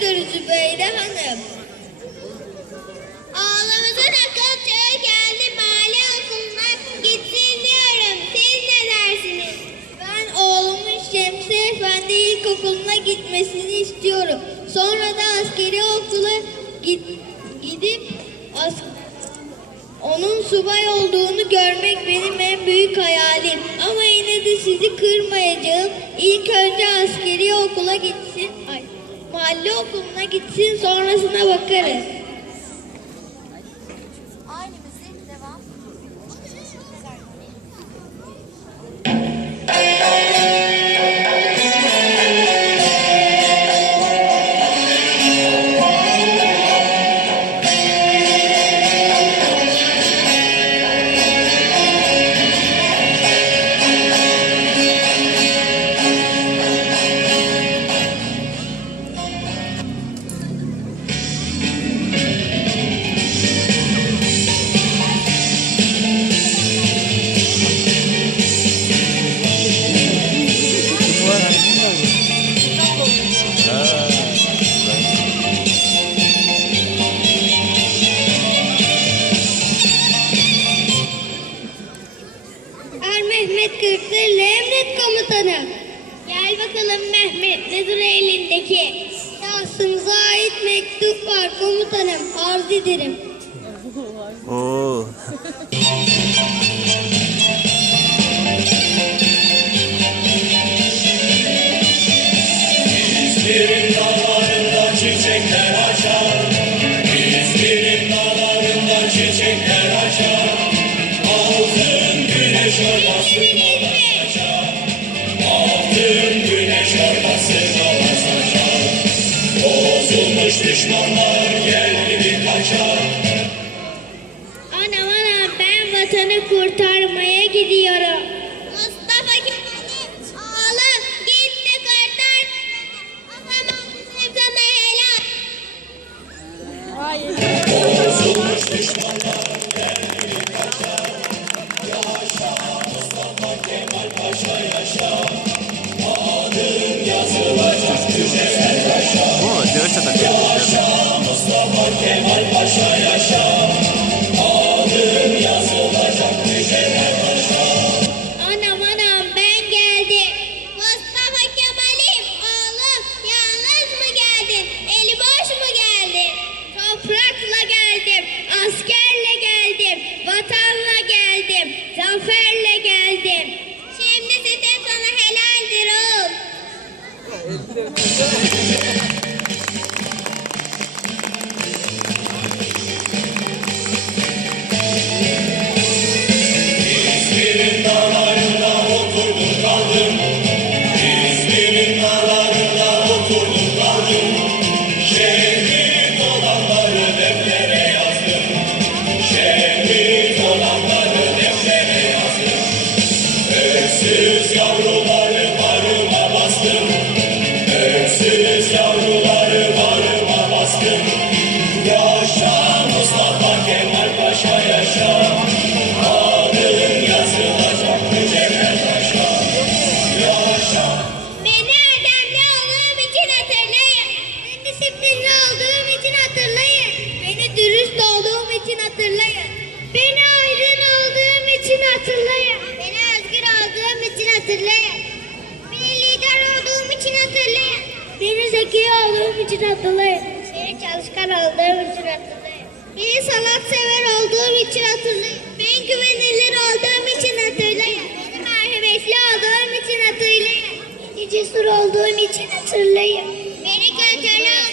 Hayırdır Zübeyde Hanım? Oğlumuzun akıl çağı geldi mahalle okuluna gitsin diyorum. Siz ne dersiniz? Ben oğlumun Şemsi Efendi ilkokuluna gitmesini istiyorum. Sonra da askeri okula git, gidip as, onun subay olduğunu görmek benim en büyük hayalim. Ama yine de sizi kırmayacağım. İlk önce askeri okula gitsin. Ay, mahalle okuluna gitsin sonrasına bakarız. Mehmet nedir elindeki? Şahsımıza ait mektup var komutanım arz ederim. Oo. Kurtarmaya gidiyorum. Mustafa Kemal'im oğlum git de kurtar. Aman Allah'ım sana helal. Bozulmuş İzmir'in için hatırlayın. Beni aydın olduğum için hatırlayın. Beni özgür olduğum için hatırlayın. Beni lider olduğum için hatırlayın. Beni zeki olduğum için hatırlayın. Beni çalışkan olduğum için hatırlayın. Beni sanatsever olduğum için hatırlayın. Ben güvenilir olduğum için hatırlayın. Beni merhametli olduğum için hatırlayın. Beni cesur olduğum için hatırlayın. Beni kültürlü